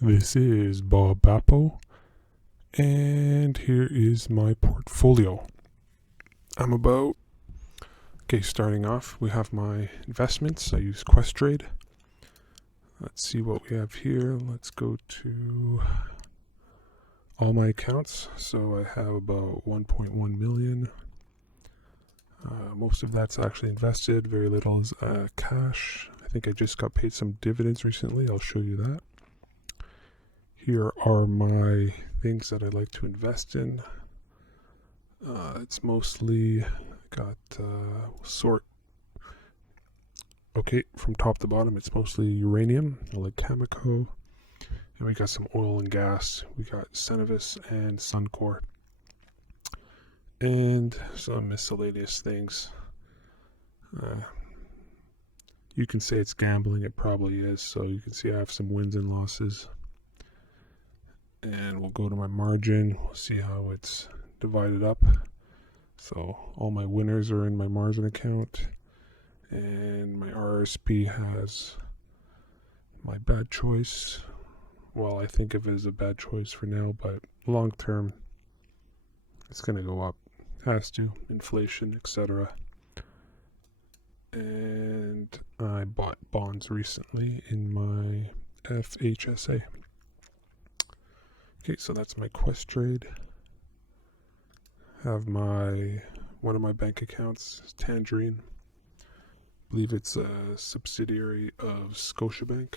This is Bob Bappo, and here is my portfolio. Starting off, we have my investments. I use Questrade. Let's see what we have here. Let's go to all my accounts. So I have about 1.1 million. Most of that's actually invested. Very little is cash. I think I just got paid some dividends recently. I'll show you that. Here are my things that I like to invest in. It's mostly got from top to bottom. It's mostly uranium, like Cameco, and we got some oil and gas. We got Cenovus and Suncor, and some miscellaneous things. You can say it's gambling. It probably is. So you can see I have some wins and losses. And we'll go to my margin. We'll see how it's divided up. So all my winners are in my margin account, and my RSP has my bad choice. Well, I think of it as a bad choice for now, but long term, it's going to go up. Has to. Inflation, etc. And I bought bonds recently in my FHSA. Okay, so that's my Questrade. Have one of my bank accounts is Tangerine. I believe it's a subsidiary of Scotiabank.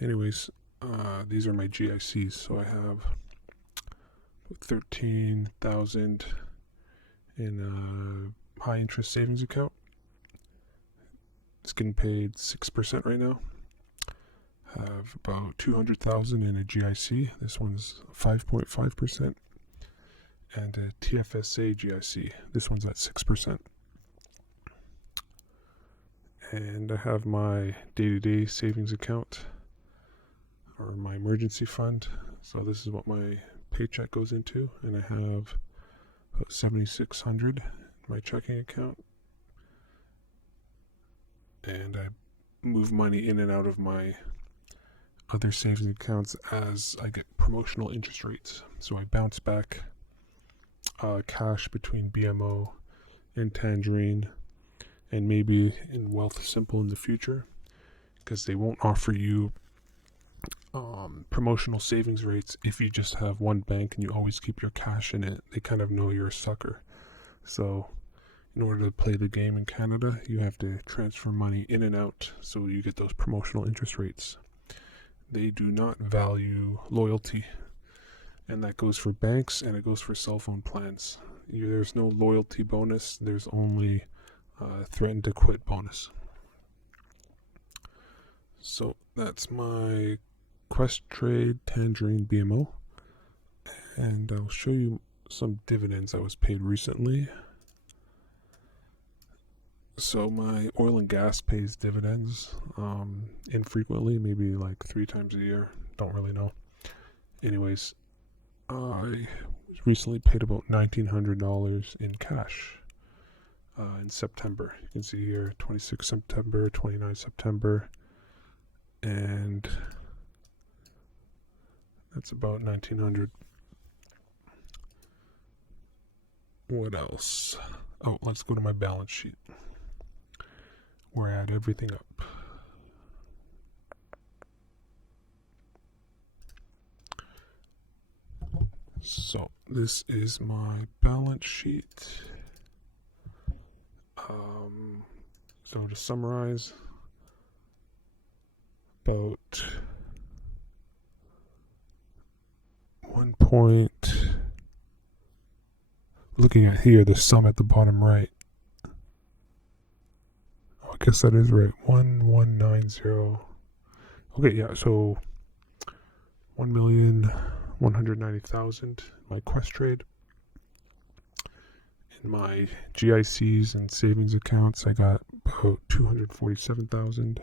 Anyways, these are my GICs. So I have 13,000 in a high interest savings account. It's getting paid 6% right now. Have about 200,000 in a GIC. This one's 5.5%. And a TFSA GIC. This one's at 6%. And I have my day-to-day savings account, or my emergency fund. So this is what my paycheck goes into, and I have about 7,600 in my checking account. And I move money in and out of my other savings accounts as I get promotional interest rates. So I bounce back cash between BMO and Tangerine, and maybe in Wealth Simple in the future, because they won't offer you promotional savings rates if you just have one bank and you always keep your cash in it. They kind of know you're a sucker. So in order to play the game in Canada, you have to transfer money in and out so you get those promotional interest rates. They do not value loyalty, and that goes for banks and it goes for cell phone plans. There's no loyalty bonus. There's only threaten to quit bonus. So that's my Questrade Tangerine BMO, and I'll show you some dividends I was paid recently. So my oil and gas pays dividends infrequently, maybe like 3 times a year. Don't really know. Anyways, I recently paid about $1,900 in cash in September. You can see here 26 September, 29 September, and that's about $1,900. What else? Oh, let's go to my balance sheet where I add everything up. So this is my balance sheet. So to summarize, about looking at here, the sum at the bottom right. I guess that is right. 1190. Okay, yeah, so 1,190,000 my Questrade. In my GICs and savings accounts, I got about 247,000,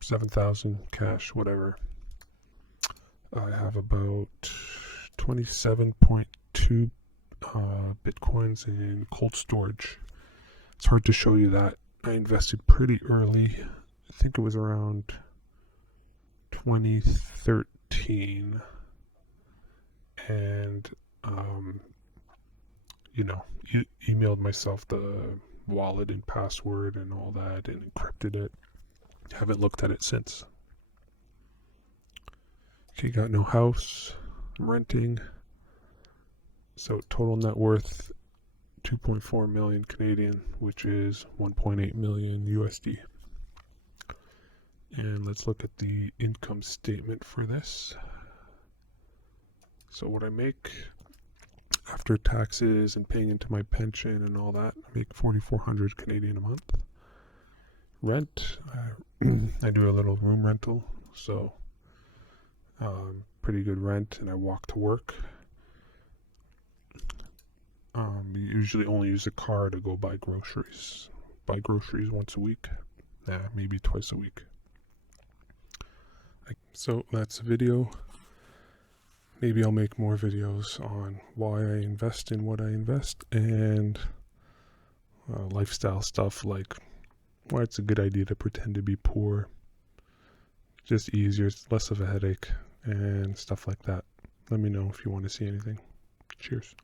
7,000 cash, whatever. I have about 27.2 bitcoins in cold storage. It's hard to show you that. I invested pretty early I think it was around 2013, and emailed myself the wallet and password and all that and encrypted it. Haven't looked at it since. Okay, got no house. I'm renting. So total net worth 2.4 million Canadian, which is 1.8 million USD. And let's look at the income statement for this. So what I make after taxes and paying into my pension and all that, I make 4,400 Canadian a month. Rent, I do a little room rental, so pretty good rent, and I walk to work. Usually only use a car to go buy groceries. Buy groceries once a week, maybe twice a week. So that's the video. Maybe I'll make more videos on why I invest in what I invest, and lifestyle stuff like why it's a good idea to pretend to be poor. Just easier, it's less of a headache, and stuff like that. Let me know if you want to see anything. Cheers.